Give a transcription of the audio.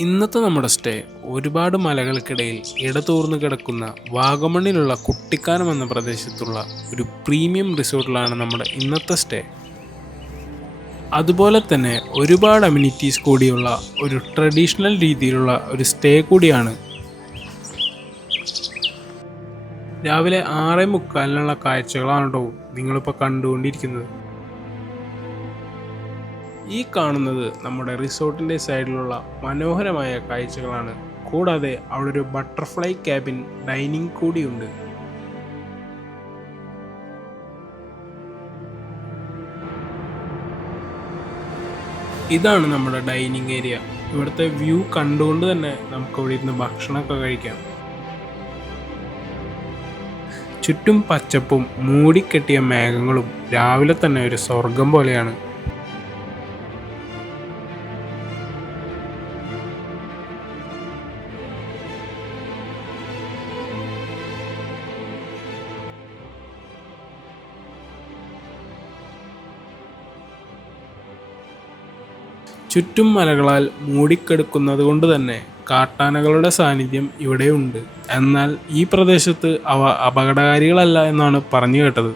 ഇന്നത്തെ നമ്മുടെ സ്റ്റേ ഒരുപാട് മലകൾക്കിടയിൽ ഇടതൂർന്ന് കിടക്കുന്ന വാഗമണ്ണിലുള്ള കുട്ടിക്കാനം എന്ന പ്രദേശത്തുള്ള ഒരു പ്രീമിയം റിസോർട്ടിലാണ് നമ്മുടെ ഇന്നത്തെ സ്റ്റേ. അതുപോലെ തന്നെ ഒരുപാട് അമ്യൂണിറ്റീസ് കൂടിയുള്ള ഒരു ട്രഡീഷണൽ രീതിയിലുള്ള ഒരു സ്റ്റേ കൂടിയാണ്. രാവിലെ ആറേ മുക്കാലിനുള്ള കാഴ്ചകളാണ് കേട്ടോ നിങ്ങളിപ്പോൾ കണ്ടുകൊണ്ടിരിക്കുന്നത്. ഈ കാണുന്നത് നമ്മുടെ റിസോർട്ടിന്റെ സൈഡിലുള്ള മനോഹരമായ കാഴ്ചകളാണ്. കൂടാതെ അവിടെ ഒരു ബട്ടർഫ്ലൈ ക്യാബിൻ ഡൈനിങ് കൂടിയുണ്ട്. ഇതാണ് നമ്മുടെ ഡൈനിങ് ഏരിയ. ഇവിടുത്തെ വ്യൂ കണ്ടുകൊണ്ട് തന്നെ നമുക്ക് ഇവിടെ ഇരുന്ന് ഭക്ഷണമൊക്കെ കഴിക്കാം. ചുറ്റും പച്ചപ്പും മൂടിക്കെട്ടിയ മേഘങ്ങളും രാവിലെ തന്നെ ഒരു സ്വർഗം പോലെയാണ്. ചുറ്റും മലകളാൽ മൂടിക്കെടുക്കുന്നത് കൊണ്ട് തന്നെ കാട്ടാനകളുടെ സാന്നിധ്യം ഇവിടെയുണ്ട്. എന്നാൽ ഈ പ്രദേശത്ത് അവ അപകടകാരികളല്ല എന്നാണ് പറഞ്ഞു കേട്ടത്.